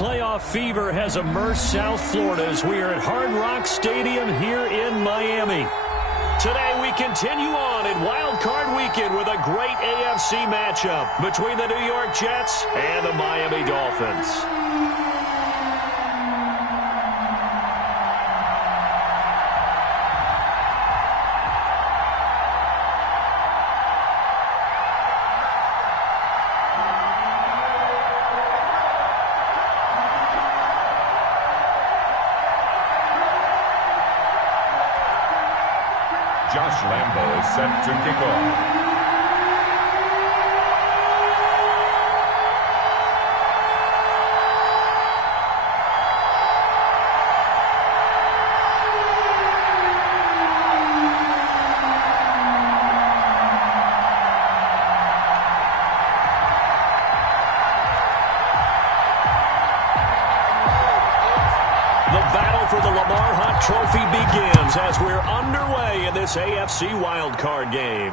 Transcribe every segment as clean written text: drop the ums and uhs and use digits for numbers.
playoff fever has immersed South Florida as we are at Hard Rock Stadium here in Miami. Today we continue on in Wild Card Weekend with a great AFC matchup between the New York Jets and the Miami Dolphins. Josh Lambo is set to kick off. Trophy begins as we're underway in this AFC wildcard game.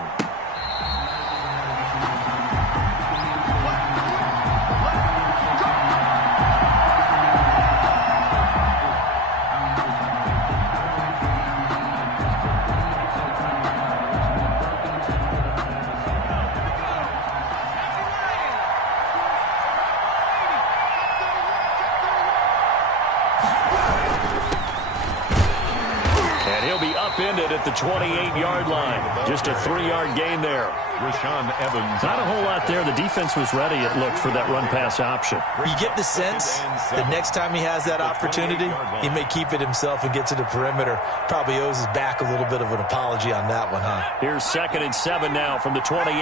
Upended at the 28-yard line. Just a 3-yard gain there. Rashaan Evans. Not a whole lot there. The defense was ready, it looked, for that run-pass option. You get the sense that next time he has that opportunity, he may keep it himself and get to the perimeter. Probably owes his back a little bit of an apology on that one, huh? Here's 2nd and 7 now from the 28.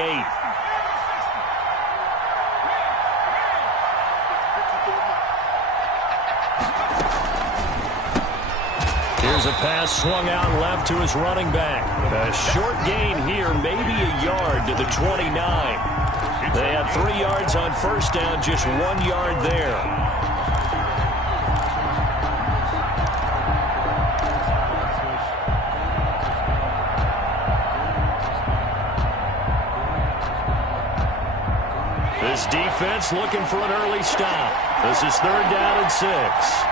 Here's a pass swung out left to his running back. A short gain here, maybe a yard to the 29. They had 3 yards on first down, just 1 yard there. This defense looking for an early stop. This is 3rd down and 6.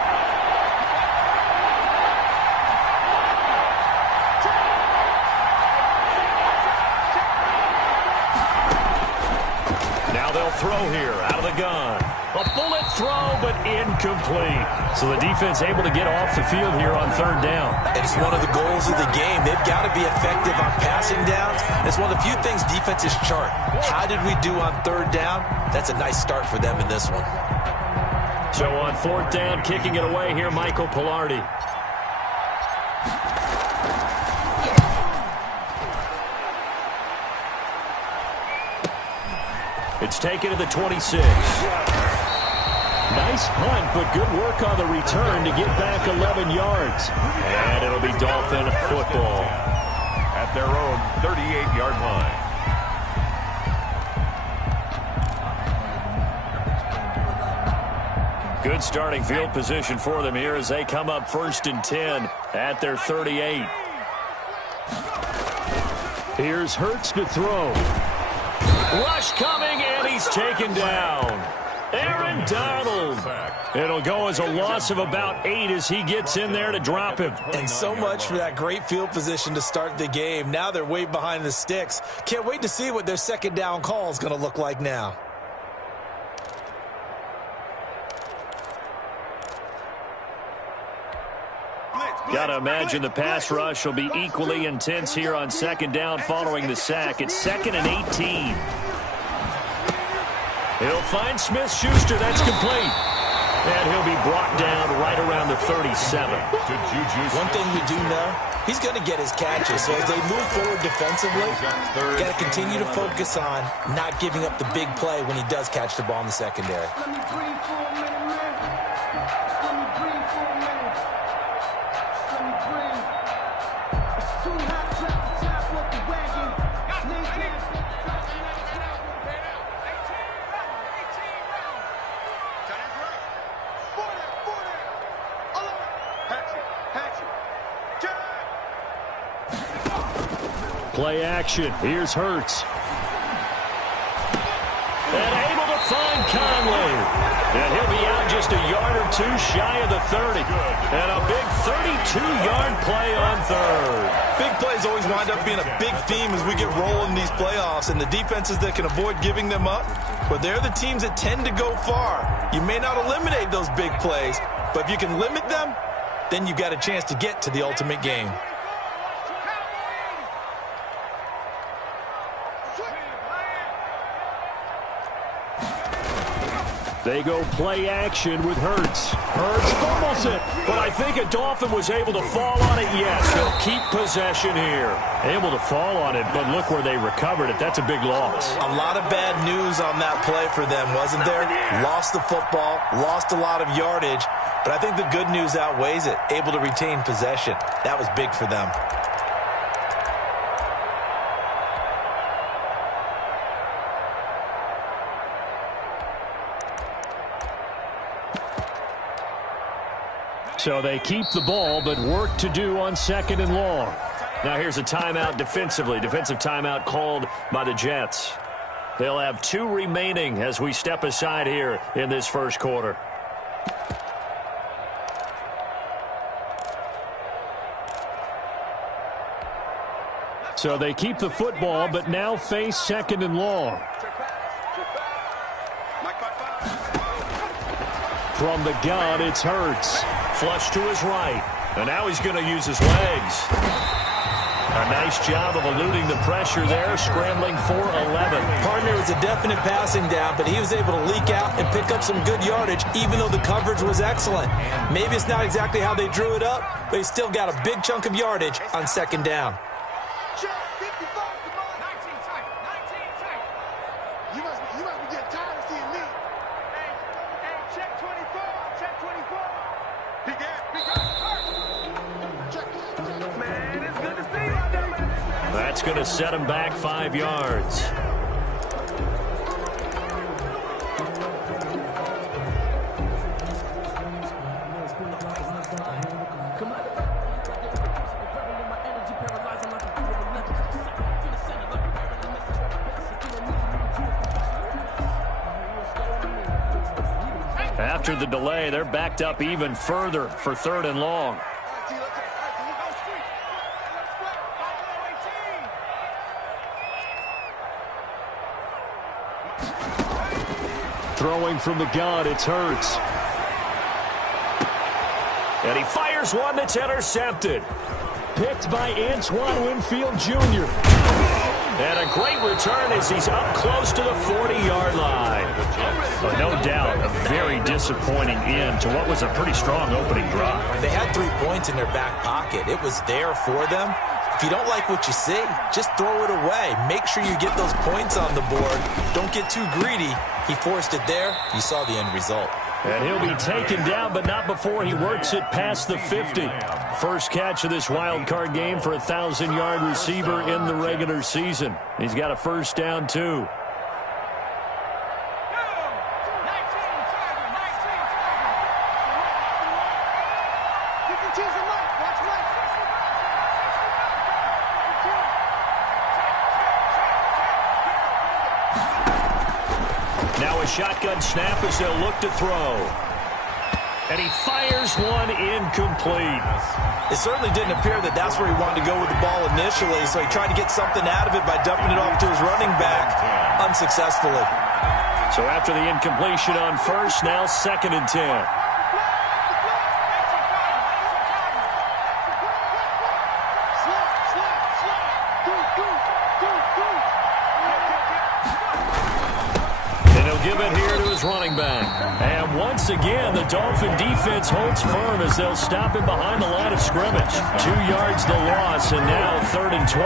Throw here out of the gun. A bullet throw, but incomplete. So the defense able to get off the field here on 3rd down. It's one of the goals of the game. They've got to be effective on passing downs. It's one of the few things defenses chart. How did we do on 3rd down? That's a nice start for them in this one. So on 4th down, kicking it away here, Michael Pilardi. It's taken to the 26. Nice punt, but good work on the return to get back 11 yards. And it'll be Dolphin football. At their own 38-yard line. Good starting field position for them here as they come up 1st and 10 at their 38. Here's Hurts to throw. Rush coming, and he's taken down. Aaron Donald. It'll go as a loss of about 8 as he gets in there to drop him. And so much for that great field position to start the game. Now they're way behind the sticks. Can't wait to see what their 2nd down call is going to look like now. Got to imagine the pass rush will be equally intense here on 2nd down following the sack. It's 2nd and 18. He'll find Smith-Schuster. That's complete. And he'll be brought down right around the 37. One thing we do know, he's going to get his catches. So as they move forward defensively, got to continue to focus on not giving up the big play when he does catch the ball in the secondary. Play action. Here's Hurts. And able to find Conley. And he'll be out just a yard or two shy of the 30. And a big 32-yard play on third. Big plays always wind up being a big theme as we get rolling in these playoffs, and the defenses that can avoid giving them up, but they're the teams that tend to go far. You may not eliminate those big plays, but if you can limit them, then you've got a chance to get to the ultimate game. They go play action with Hurts. Hurts fumbles it, but I think a Dolphin was able to fall on it. Yes, they'll keep possession here. Able to fall on it, but look where they recovered it. That's a big loss. A lot of bad news on that play for them, wasn't there? Lost the football, lost a lot of yardage, but I think the good news outweighs it. Able to retain possession. That was big for them. So they keep the ball, but work to do on 2nd and long. Now here's a timeout defensively. Defensive timeout called by the Jets. They'll have 2 remaining as we step aside here in this first quarter. So they keep the football, but now face 2nd and long. From the gun, it's Hurts. Flush to his right. And now he's going to use his legs. A nice job of eluding the pressure there, scrambling for 11. Partner was a definite passing down, but he was able to leak out and pick up some good yardage, even though the coverage was excellent. Maybe it's not exactly how they drew it up, but he still got a big chunk of yardage on 2nd down. That's going to set him back 5 yards. After the delay, they're backed up even further for 3rd and long. Throwing from the gun, it's Hurts. And he fires one that's intercepted. Picked by Antoine Winfield Jr. And a great return as he's up close to the 40-yard line. But no doubt, a very disappointing end to what was a pretty strong opening drive. They had 3 points in their back pocket. It was there for them. If you don't like what you see, just throw it away. Make sure you get those points on the board. Don't get too greedy. He forced it there. You saw the end result. And he'll be taken down, but not before he works it past the 50. First catch of this wild card game for a 1,000-yard receiver in the regular season. He's got a first down, too. Now a shotgun snap as they'll look to throw. And he fires one incomplete. It certainly didn't appear that that's where he wanted to go with the ball initially, so he tried to get something out of it by dumping it off to his running back unsuccessfully. So after the incompletion on first, now 2nd and 10. Give it here to his running back. And once again, the Dolphin defense holds firm as they'll stop him behind the line of scrimmage. 2 yards the loss, and now 3rd and 12.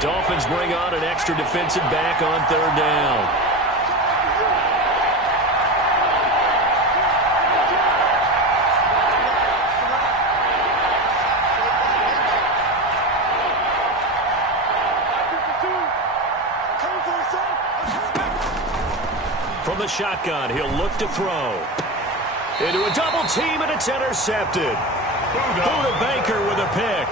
Dolphins bring on an extra defensive back on 3rd down. From the shotgun, he'll look to throw. Into a double team, and it's intercepted. Buda Baker with a pick.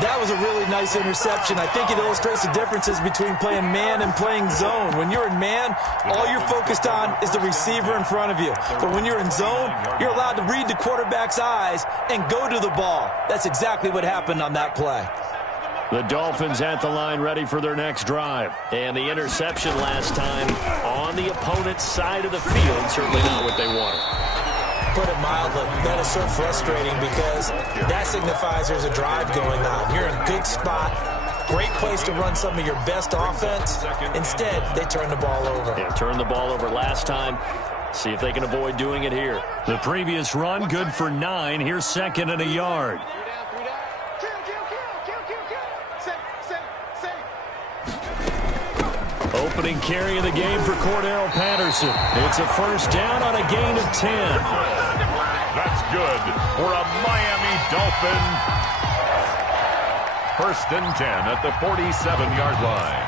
That was a really nice interception. I think it illustrates the differences between playing man and playing zone. When you're in man, all you're focused on is the receiver in front of you. But when you're in zone, you're allowed to read the quarterback's eyes and go to the ball. That's exactly what happened on that play. The Dolphins at the line ready for their next drive. And the interception last time on the opponent's side of the field, certainly not what they wanted. Put it mildly, that is so frustrating because that signifies there's a drive going on. You're in a good spot, great place to run some of your best offense. Instead, they turn the ball over. Yeah, turned the ball over last time. See if they can avoid doing it here. The previous run, good for 9. Here's second and a yard. Opening carry of the game for Cordero Patterson. It's a first down on a gain of 10. That's good for a Miami Dolphin. First and 10 at the 47-yard line.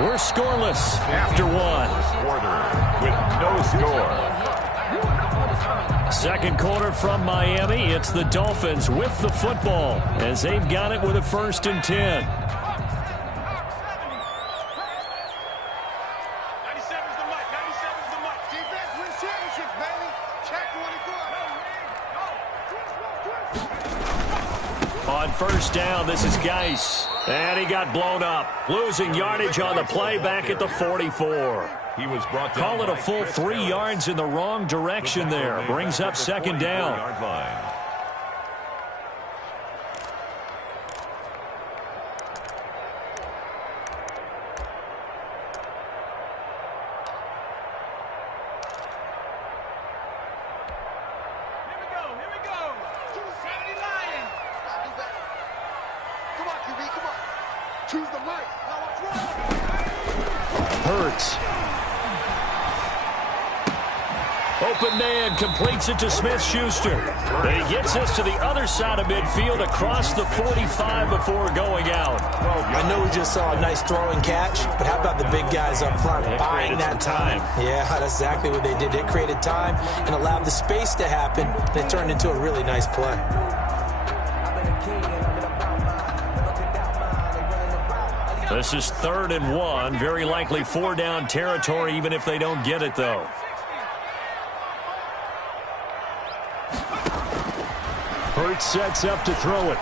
We're scoreless after one. Quarter with no score. Second quarter from Miami. It's the Dolphins with the football as they've got it with a first and 10. On first down, this is Geis. And he got blown up. Losing yardage on the play back at the 44. He was brought down. Call it a full 3 yards in the wrong direction there. Brings up second down. Hurts. Open man completes it to Smith-Schuster. He gets us to the other side of midfield across the 45 before going out. I know we just saw a nice throw and catch, but how about the big guys up front buying that time? Yeah, that's exactly what they did. They created time and allowed the space to happen. They turned into a really nice play. This is 3rd and 1. Very likely 4-down territory, even if they don't get it, though. Hurts sets up to throw it.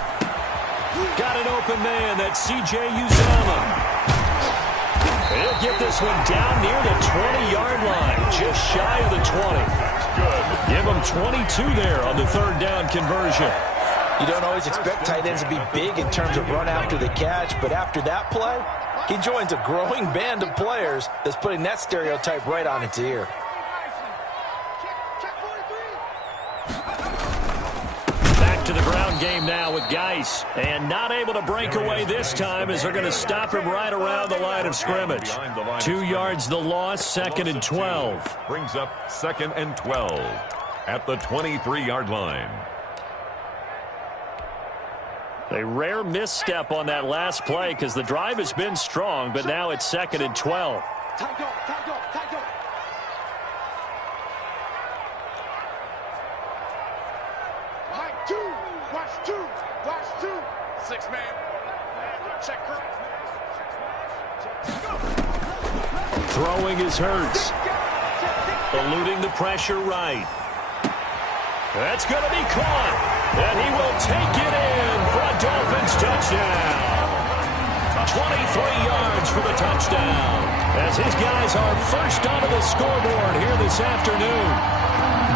Got an open man. That's C.J. Uzomah. He'll get this one down near the 20-yard line. Just shy of the 20. Good. Give him 22 there on the 3rd down conversion. You don't always expect tight ends to be big in terms of run after the catch, but after that play, he joins a growing band of players that's putting that stereotype right on its ear. Back to the ground game now with Geis, and not able to break away this time as they're going to stop him right around the line of scrimmage. 2 yards the loss, 2nd and 12. Brings up 2nd and 12 at the 23-yard line. A rare misstep on that last play because the drive has been strong, but now it's 2nd and 12. Throwing is Hurts. Eluding the pressure right. That's going to be caught. And he will take it in for a Dolphins touchdown. 23 yards for the touchdown. As his guys are first onto the scoreboard here this afternoon.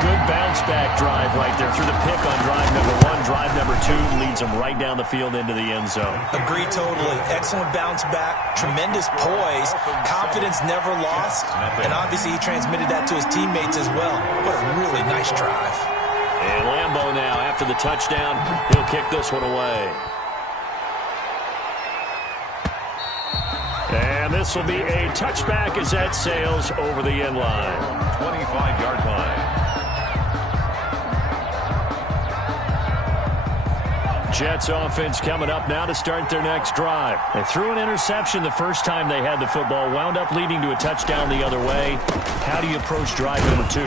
Good bounce-back drive right there through the pick on drive number 1. Drive number 2 leads him right down the field into the end zone. Agree totally. Excellent bounce back. Tremendous poise. Confidence never lost. And obviously he transmitted that to his teammates as well. What a really nice drive. And Lambeau now, after the touchdown, he'll kick this one away. And this will be a touchback as that sails over the end line. 25-yard line. Jets offense coming up now to start their next drive. They threw an interception the first time they had the football, wound up leading to a touchdown the other way. How do you approach drive number 2?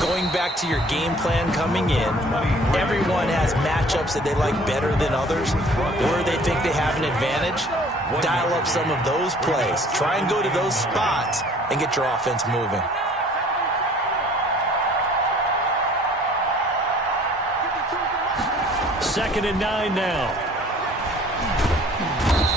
Going back to your game plan coming in, everyone has matchups that they like better than others, where they think they have an advantage. Dial up some of those plays. Try and go to those spots and get your offense moving. Second and 9 now.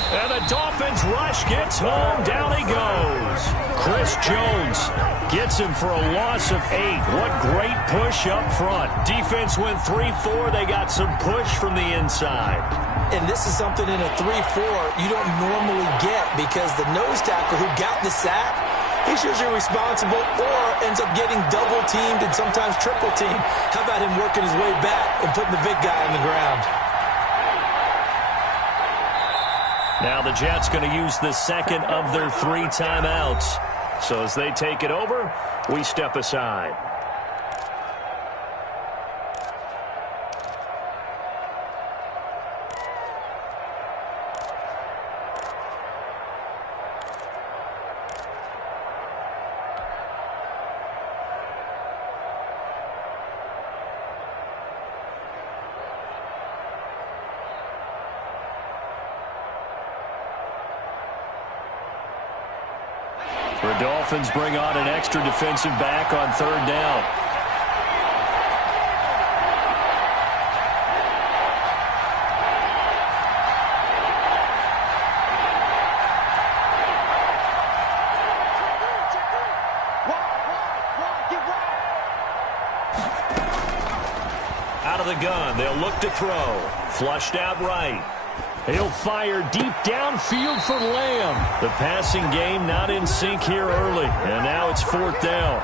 And the Dolphins rush gets home. Down he goes. Chris Jones gets him for a loss of 8. What great push up front. Defense went 3-4. They got some push from the inside. And this is something in a 3-4 you don't normally get, because the nose tackle who got the sack, he's usually responsible or ends up getting double-teamed and sometimes triple-teamed. How about him working his way back and putting the big guy on the ground? Now the Jets going to use the second of their 3 timeouts. So as they take it over, we step aside. The Dolphins bring on an extra defensive back on 3rd down. Out of the gun, they'll look to throw. Flushed out right. He'll fire deep downfield for Lamb. The passing game not in sync here early, and now it's 4th down.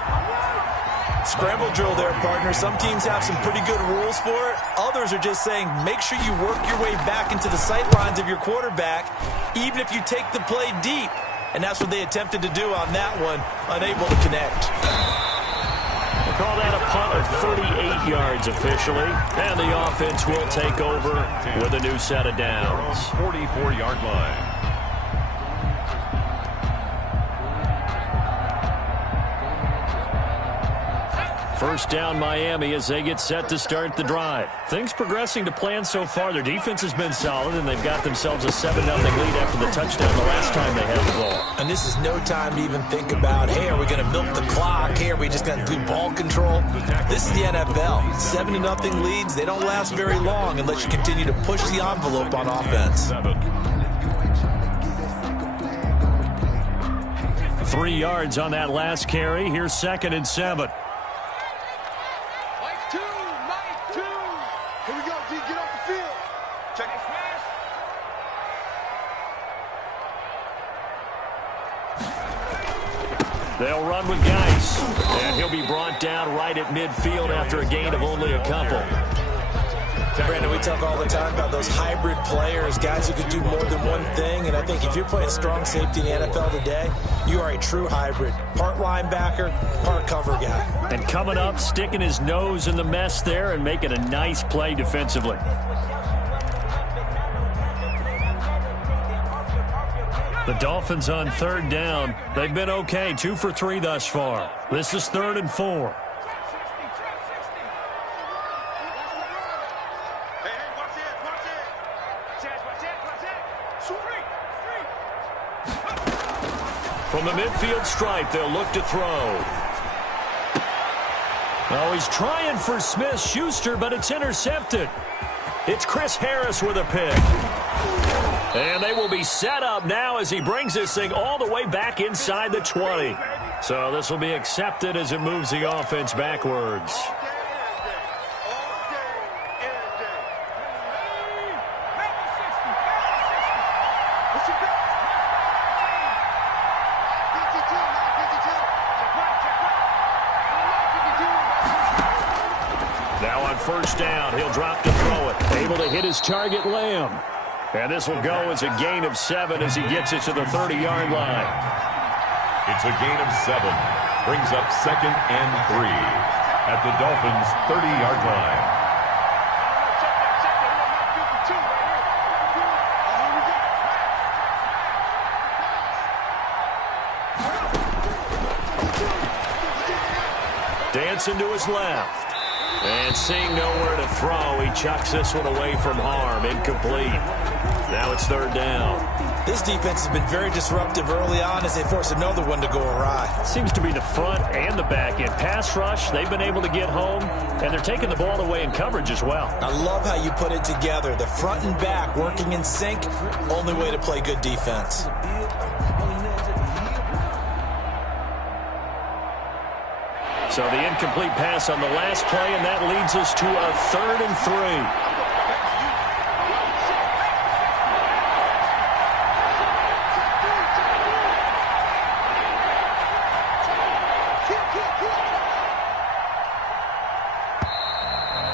Scramble drill there, partner. Some teams have some pretty good rules for it. Others are just saying make sure you work your way back into the sight lines of your quarterback, even if you take the play deep. And that's what they attempted to do on that one, unable to connect. We'll call that a punt of 38 yards officially. And the offense will take over with a new set of downs. 44-yard line. First down Miami as they get set to start the drive. Things progressing to plan so far. Their defense has been solid, and they've got themselves a 7-0 lead after the touchdown the last time they had the ball. And this is no time to even think about, hey, are we going to milk the clock? Hey, are we just going to do ball control? This is the NFL. 7-0 leads, they don't last very long unless you continue to push the envelope on offense. 3 yards on that last carry. Here's 2nd and 7. They'll run with Geis, and he'll be brought down right at midfield after a gain of only a couple. Brandon, we talk all the time about those hybrid players, guys who can do more than one thing, and I think if you're playing strong safety in the NFL today, you are a true hybrid. Part linebacker, part cover guy. And coming up, sticking his nose in the mess there and making a nice play defensively. The Dolphins on 3rd down. They've been okay, 2 for 3 thus far. This is 3rd and 4. From the midfield stripe, they'll look to throw. Oh, he's trying for Smith-Schuster, but it's intercepted. It's Chris Harris with a pick. And they will be set up now as he brings this thing all the way back inside the 20. So this will be accepted as it moves the offense backwards. Now on 1st down, he'll drop to throw it. Able to hit his target, Lamb. And this will go as a gain of 7 as he gets it to the 30-yard line. It's a gain of 7. Brings up 2nd and 3 at the Dolphins' 30-yard line. Robinson to his left. And seeing nowhere to throw, he chucks this one away from harm. Incomplete. Now it's third down. This defense has been very disruptive early on as they force another one to go awry. Seems to be the front and the back end. Pass rush, they've been able to get home, and they're taking the ball away in coverage as well. I love how you put it together. The front and back working in sync, only way to play good defense. So the incomplete pass on the last play, and that leads us to a 3rd and 3.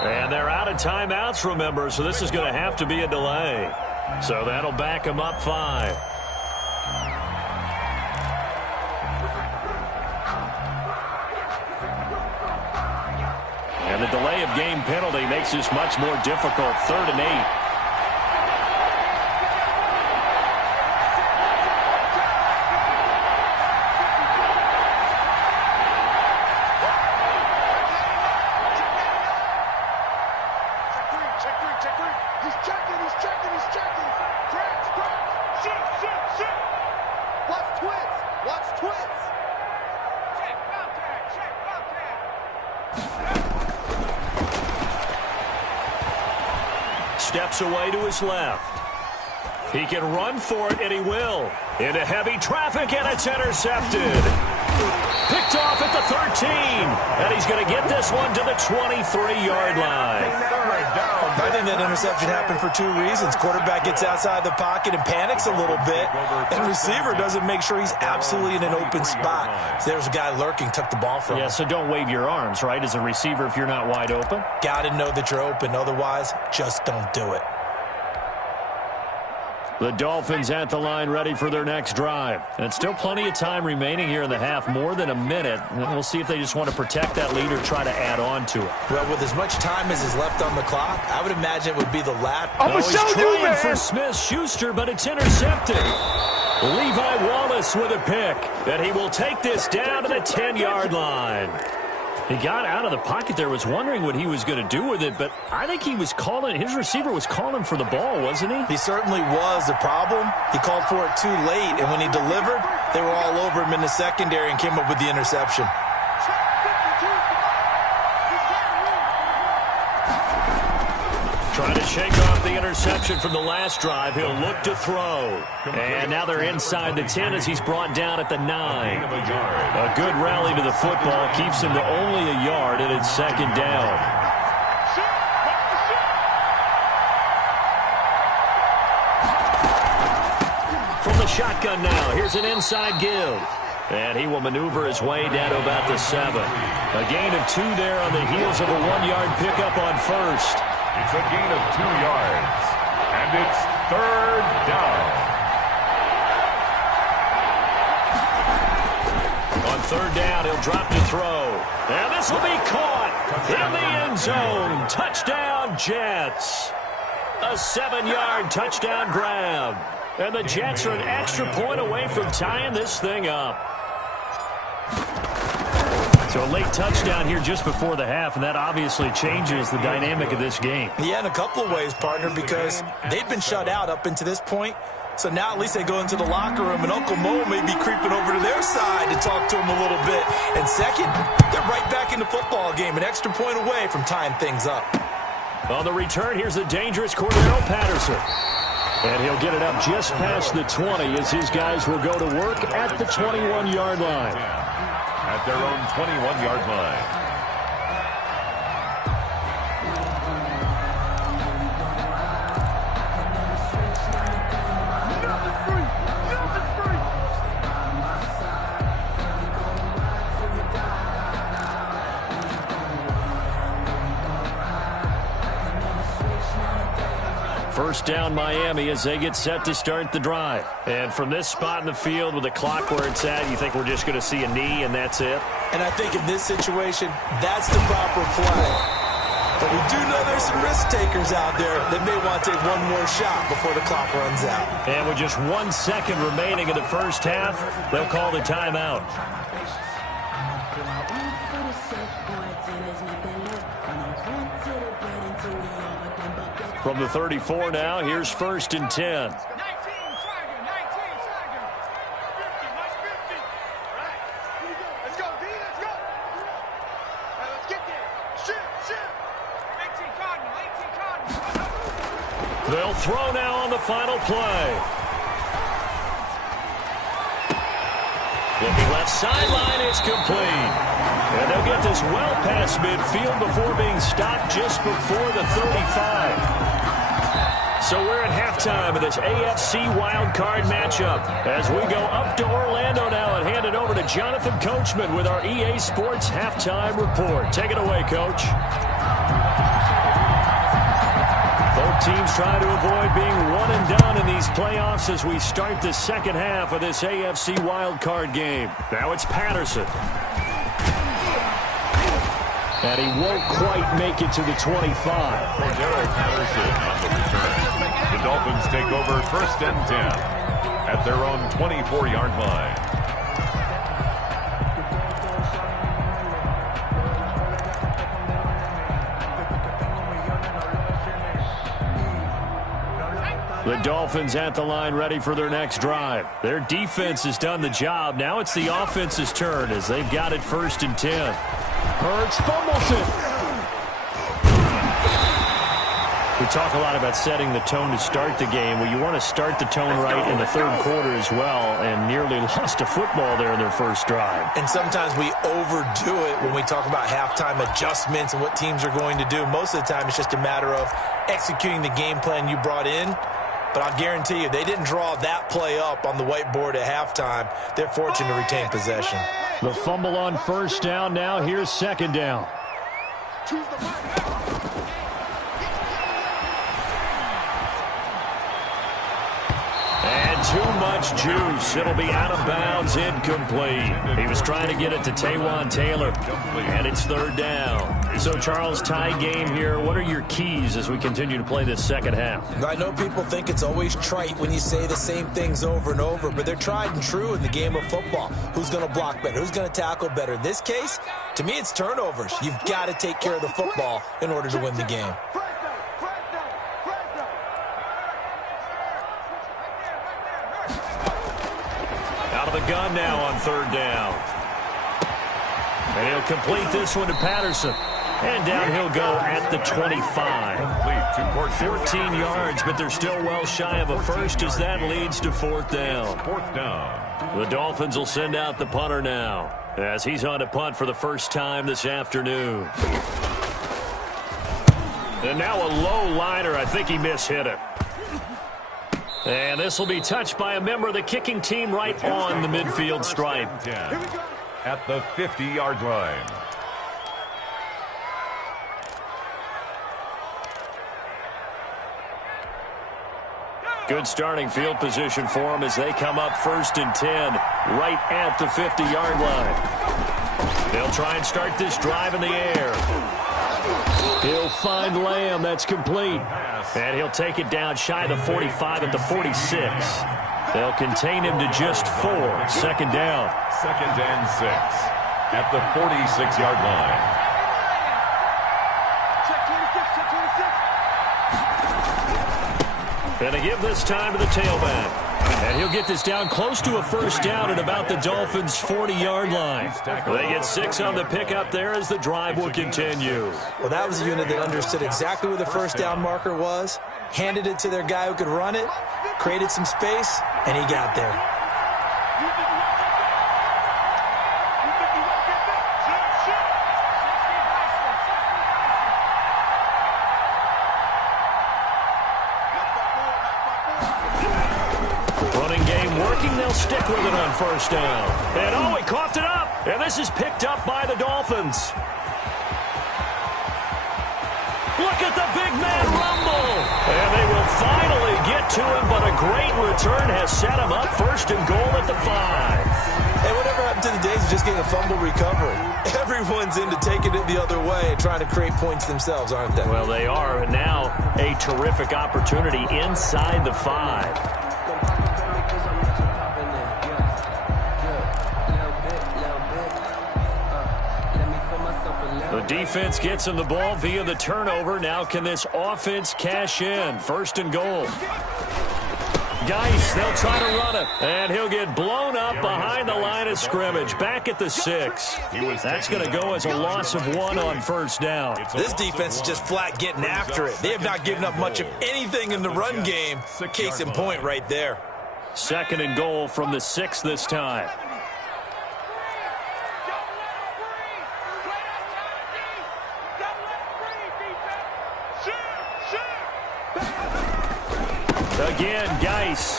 And they're out of timeouts, remember, so this is going to have to be a delay. So that'll back them up 5. And the delay of game penalty makes this much more difficult. 3rd and 8. Steps away to his left. He can run for it, and he will. Into heavy traffic, and it's intercepted. Picked off at the 13. And he's going to get this one to the 23-yard line. I think that interception happened for 2 reasons. Quarterback gets outside the pocket and panics a little bit, and receiver doesn't make sure he's absolutely in an open spot. So there's a guy lurking, took the ball from him. Yeah, so don't wave your arms, right, as a receiver if you're not wide open. Got to know that you're open. Otherwise, just don't do it. The Dolphins at the line ready for their next drive. And still plenty of time remaining here in the half, more than a minute. And we'll see if they just want to protect that lead or try to add on to it. Well, with as much time as is left on the clock, I would imagine it would be the latter. He's trying for Smith-Schuster, but it's intercepted. Levi Wallace with a pick. And he will take this down to the 10-yard line. He got out of the pocket there, was wondering what he was going to do with it, but I think he was calling, his receiver was calling for the ball, wasn't he? He certainly was. The problem, he called for it too late, and when he delivered, they were all over him in the secondary and came up with the interception. Trying to shake off the interception from the last drive. He'll look to throw. And now they're inside the 10 as he's brought down at the 9. A good rally to the football keeps him to only a yard, and it's 2nd down. From the shotgun now, here's an inside give. And he will maneuver his way down to about the 7. A gain of 2 there on the heels of a 1-yard pickup on first. It's a gain of 2 yards, and it's 3rd down. On 3rd down, he'll drop to throw. And this will be caught in the end zone. Touchdown, Jets. A 7-yard touchdown grab. And the Jets are an extra point away from tying this thing up. So a late touchdown here just before the half, and that obviously changes the dynamic of this game. Yeah, in a couple of ways, partner, because they've been shut out up until this point. So now at least they go into the locker room, and Uncle Mo may be creeping over to their side to talk to him a little bit. And second, they're right back in the football game, an extra point away from tying things up. On the return, here's the dangerous Cordero Patterson. And he'll get it up just past the 20 as his guys will go to work at the 21-yard line. At their own 21-yard line. First down, Miami, as they get set to start the drive. And from this spot in the field with the clock where it's at, you think we're just going to see a knee and that's it? And I think in this situation, that's the proper play. But we do know there's some risk takers out there that may want to take one more shot before the clock runs out. And with just 1 second remaining in the first half, they'll call the timeout. From the 34 now, here's 1st and 10. They'll throw now on the final play. Looking left sideline, it's complete. And they'll get this well past midfield before being stopped just before the 35. So we're at halftime of this AFC wildcard matchup as we go up to Orlando now and hand it over to Jonathan Coachman with our EA Sports halftime report. Take it away, Coach. Both teams trying to avoid being one and done in these playoffs as we start the second half of this AFC wildcard game. Now it's Patterson. And he won't quite make it to the 25. Patterson on the return. The Dolphins take over 1st and 10 at their own 24-yard line. The Dolphins at the line ready for their next drive. Their defense has done the job. Now it's the offense's turn as they've got it 1st and 10. Hurts fumbles it. We talk a lot about setting the tone to start the game. Well, you want to start the tone right in the third quarter as well, and nearly lost a football there in their first drive. And sometimes we overdo it when we talk about halftime adjustments and what teams are going to do. Most of the time, it's just a matter of executing the game plan you brought in. But I'll guarantee you, they didn't draw that play up on the whiteboard at halftime. They're fortunate to retain possession. The fumble on 1st down. Now here's 2nd down. And too much juice. It'll be out of bounds, incomplete. He was trying to get it to Taywan Taylor, and it's 3rd down. So, Charles, tie game here. What are your keys as we continue to play this second half? I know people think it's always trite when you say the same things over and over, but they're tried and true in the game of football. Who's going to block better? Who's going to tackle better? In this case, to me, it's turnovers. You've got to take care of the football in order to win the game. Out of the gun now on 3rd down. And he'll complete this one to Patterson. And down he'll go at the 25. 14 yards, but they're still well shy of a first as that leads to 4th down. 4th down. The Dolphins will send out the punter now as he's on to punt for the first time this afternoon. And now a low liner. I think he mishit it. And this will be touched by a member of the kicking team right on the midfield stripe. At the 50-yard line. Good starting field position for them as they come up 1st and 10 right at the 50-yard line. They'll try and start this drive in the air. He'll find Lamb. That's complete. And he'll take it down shy of the 45 at the 46. They'll contain him to just 4. 2nd down. 2nd and 6 at the 46-yard line. And they give this time to the tailback. And he'll get this down close to a 1st down at about the Dolphins' 40-yard line. They get 6 on the pickup there as the drive will continue. Well, that was a unit that understood exactly where the 1st down marker was, handed it to their guy who could run it, created some space, and he got there. They'll stick with it on 1st down. And oh, he coughed it up. And this is picked up by the Dolphins. Look at the big man rumble. And they will finally get to him, but a great return has set him up 1st and goal at the 5. Hey, whatever happened to the days of just getting a fumble recovery? Everyone's into taking it the other way and trying to create points themselves, aren't they? Well, they are. And now a terrific opportunity inside the 5. The Defense gets him the ball via the turnover. Now can this offense cash in? 1st and goal. Geis, they'll try to run it. And he'll get blown up behind the line of scrimmage. Back at the 6. That's going to go as a loss of 1 on 1st down. This defense is just flat getting after it. They have not given up much of anything in the run game. Case in point right there. 2nd and goal from the 6 this time. Again, Geis.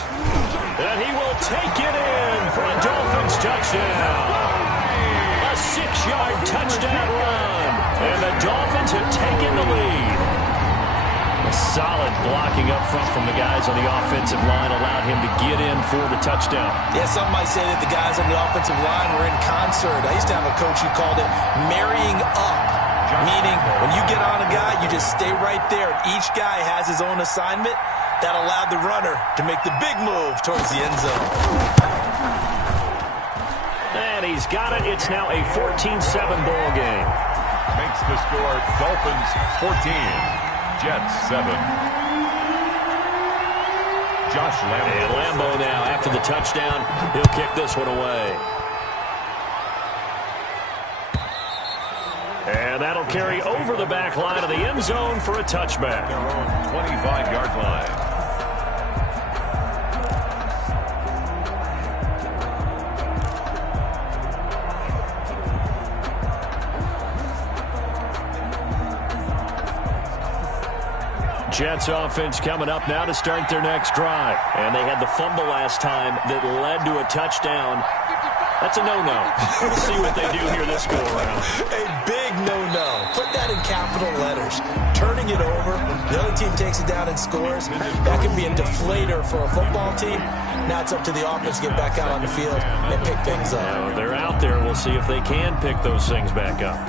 And he will take it in for a Dolphins touchdown. A 6-yard touchdown run. And the Dolphins have taken the lead. A solid blocking up front from the guys on the offensive line allowed him to get in for the touchdown. Yeah, some might say that the guys on the offensive line were in concert. I used to have a coach who called it marrying up. Meaning, when you get on a guy, you just stay right there. Each guy has his own assignment. That allowed the runner to make the big move towards the end zone. And he's got it. It's now a 14-7 ball game. Makes the score Dolphins 14, Jets 7. Josh Lambo. And Lambo now, after the touchdown, he'll kick this one away. And that'll carry over the back line of the end zone for a touchback. Their own 25-yard line. Jets offense coming up now to start their next drive. And they had the fumble last time that led to a touchdown. That's a no-no. We'll see what they do here this go-around. A big no-no. Put that in capital letters. Turning it over, the other team takes it down and scores. That could be a deflator for a football team. Now it's up to the offense to get back out on the field and pick things up. They're out there. We'll see if they can pick those things back up.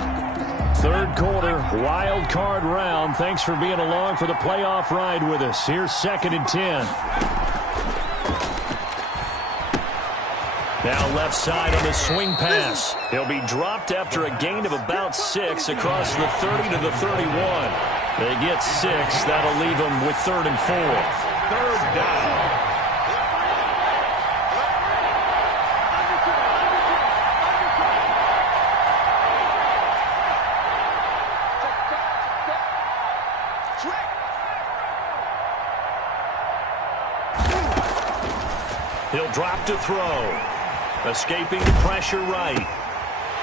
3rd quarter, wild card round. Thanks for being along for the playoff ride with us. Here's 2nd and 10. Now left side on the swing pass. He'll be dropped after a gain of about 6 across the 30 to the 31. They get 6. That'll leave them with 3rd and 4. 3rd down. He'll drop to throw. Escaping the pressure right.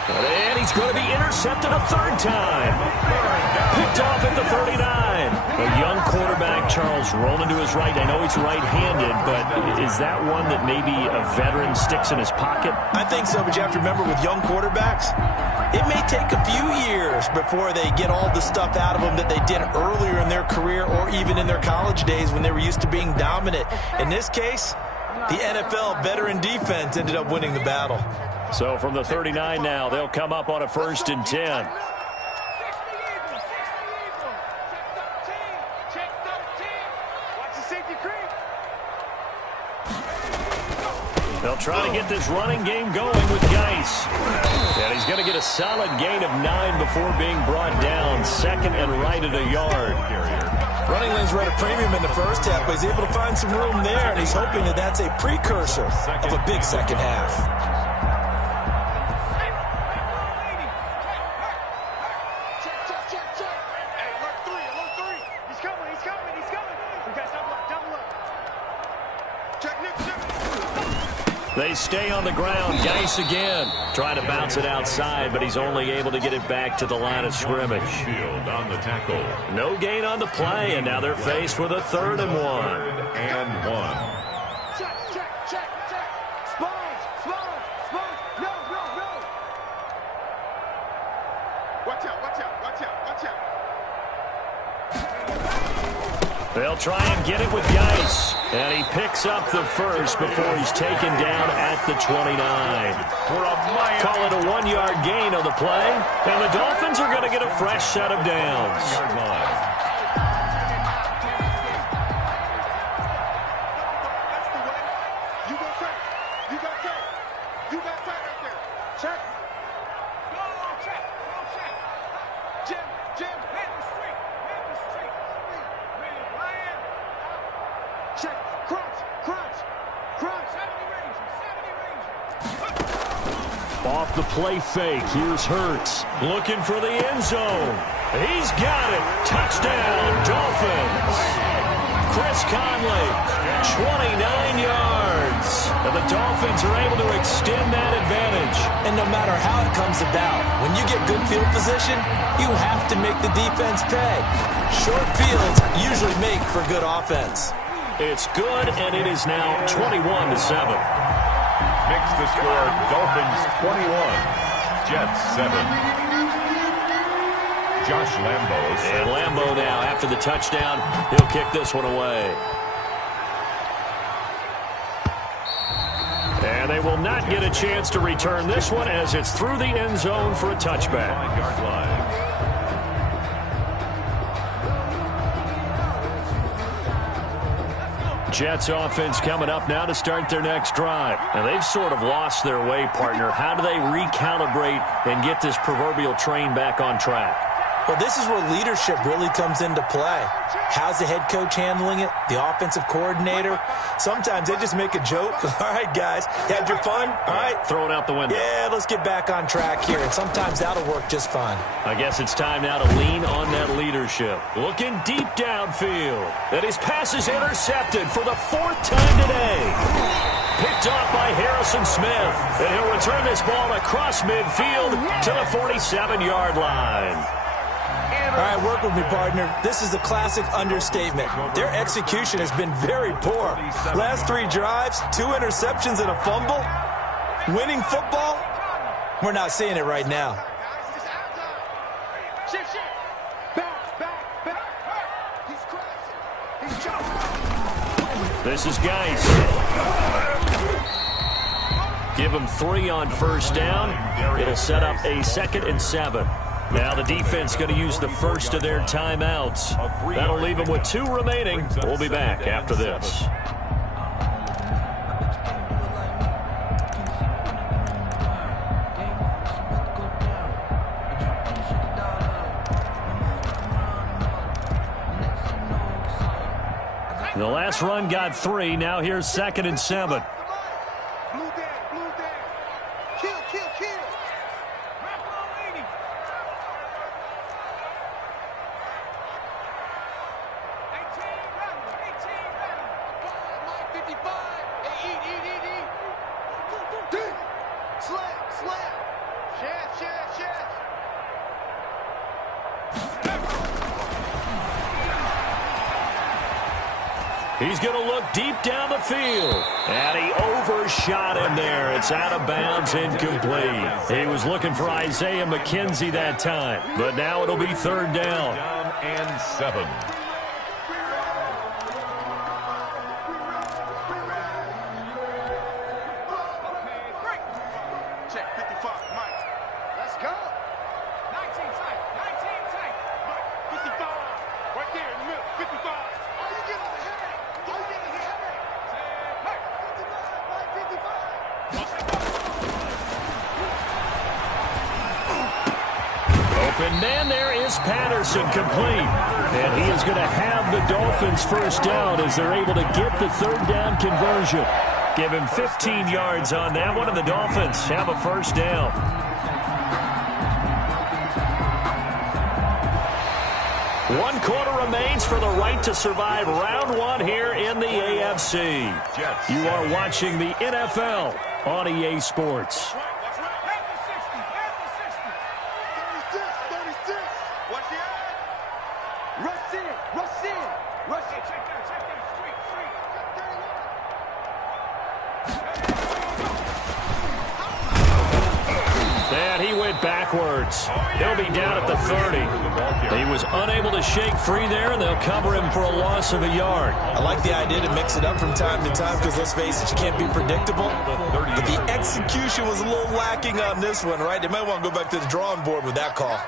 And he's going to be intercepted a 3rd time. Picked off at the 39. A young quarterback, Charles, rolling to his right. I know he's right-handed, but is that one that maybe a veteran sticks in his pocket? I think so, but you have to remember with young quarterbacks, it may take a few years before they get all the stuff out of them that they did earlier in their career or even in their college days when they were used to being dominant. In this case, the NFL veteran defense ended up winning the battle. So from the 39 now, they'll come up on a 1st and 10. They'll try to get this running game going with Geis. And he's going to get a solid gain of 9 before being brought down. 2nd and right at a yard. Running lanes were at a premium in the first half, but he's able to find some room there, and he's hoping that that's a precursor of a big second half. They stay on the ground. Geis again. Trying to bounce it outside, but he's only able to get it back to the line of scrimmage. Field on the tackle. No gain on the play, and now they're faced with a 3rd and 1. 3rd and 1. Check. Spons. No. Watch out. They'll try and get it with Geis. And he picks up the first before he's taken down at the 29. Call it a 1-yard gain on the play. And the Dolphins are going to get a fresh set of downs. Check. Crunch. Crunch. Crunch. 70 range. Off the play fake. Here's Hurts. Looking for the end zone. He's got it. Touchdown, Dolphins. Chris Conley, 29 yards. And the Dolphins are able to extend that advantage. And no matter how it comes about, when you get good field position, you have to make the defense pay. Short fields usually make for good offense. It's good, and it is now 21-7. Makes the score Dolphins 21, Jets 7. Josh Lambo. And Lambo now, after the touchdown, he'll kick this one away. And they will not get a chance to return this one as it's through the end zone for a touchback. 5-yard line. Jets offense coming up now to start their next drive. And they've sort of lost their way, partner. How do they recalibrate and get this proverbial train back on track? Well, this is where leadership really comes into play. How's the head coach handling it? The offensive coordinator? Sometimes they just make a joke. All right, guys, you had your fun? All right. Throw it out the window. Yeah, let's get back on track here. And sometimes that'll work just fine. I guess it's time now to lean on that leadership. Looking deep downfield. And his pass is intercepted for the 4th time today. Picked off by Harrison Smith. And he'll return this ball across midfield to the 47-yard line. All right, work with me, partner. This is a classic understatement. Their execution has been very poor. Last 3 drives, 2 interceptions and a fumble. Winning football? We're not seeing it right now. This is Geis. Give him 3 on first down. It'll set up a 2nd and 7. Now the defense going to use the first of their timeouts. That'll leave them with 2 remaining. We'll be back after this. The last run got 3. Now here's 2nd and 7. He's going to look deep down the field. And he overshot him there. It's out of bounds, incomplete. He was looking for Isaiah McKenzie that time. But now it'll be 3rd down. 3rd and 7. Check 55, Mike. Let's go. 19 tight. 19 tight. 55. Right there in the middle. 55. Are you getting the head? Are you getting the head? Hey, 55, 55. Open man there is Patterson, complete. And he is going to have the Dolphins first down as they're able to get the 3rd down conversion. Give him 15 yards on that one, and the Dolphins have a first down. One quarter remains for the right to survive round 1 here in the AFC. You are watching the NFL on EA Sports. And he went backwards. He'll be down at the 30. He was unable to shake free there, and they'll cover him for a loss of a yard. I like the idea to mix it up from time to time because, let's face it, you can't be predictable. But the execution was a little lacking on this one, right? They might want to go back to the drawing board with that call.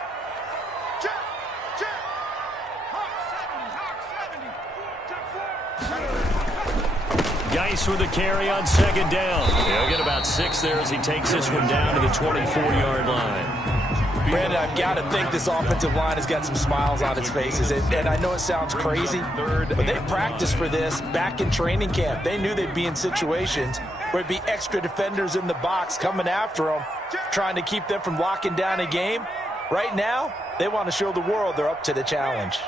Geis with a carry on 2nd down. He'll get about 6 there as he takes this one down to the 24-yard line. Brandon, I've got to think this offensive line has got some smiles on its faces. And I know it sounds crazy, but they practiced for this back in training camp. They knew they'd be in situations where it'd be extra defenders in the box coming after them, trying to keep them from locking down a game. Right now, they want to show the world they're up to the challenge.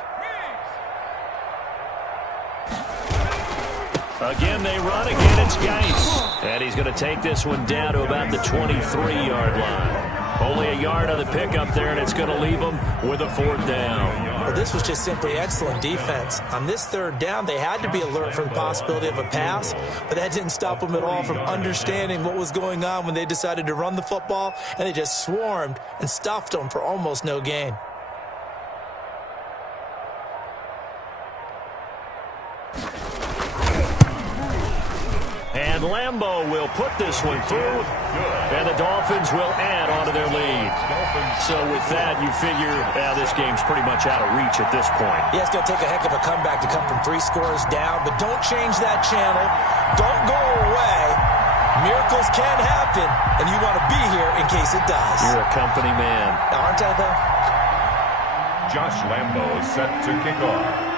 Again, they run. Again, it's Geis. And he's going to take this one down to about the 23-yard line. Only a yard on the pickup there, and it's going to leave them with a 4th down. Well, this was just simply excellent defense. On this 3rd down, they had to be alert for the possibility of a pass, but that didn't stop them at all from understanding what was going on when they decided to run the football, and they just swarmed and stuffed them for almost no gain. And Lambeau will put this one through, and the Dolphins will add on to their lead. So with that, you figure this game's pretty much out of reach at this point. Yeah, it's going to take a heck of a comeback to come from 3 scores down, but don't change that channel. Don't go away. Miracles can happen, and you want to be here in case it does. You're a company man. Aren't I, though? Josh Lambeau is set to kick off.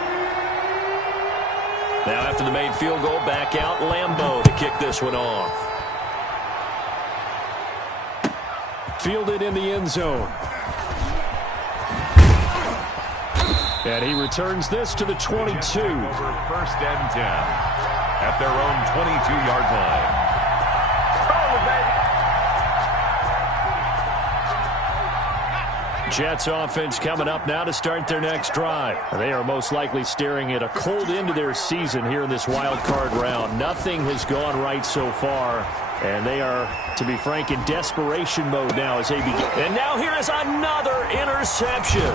Now after the made field goal, back out Lambeau to kick this one off. Fielded in the end zone. And he returns this to the 22. Over 1st and 10 at their own 22-yard line. Jets offense coming up now to start their next drive. They are most likely staring at a cold end to their season here in this wild card round. Nothing has gone right so far, and they are, to be frank, in desperation mode now as they begin. And now here is another interception.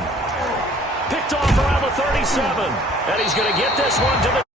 Picked off around the 37, and he's going to get this one to the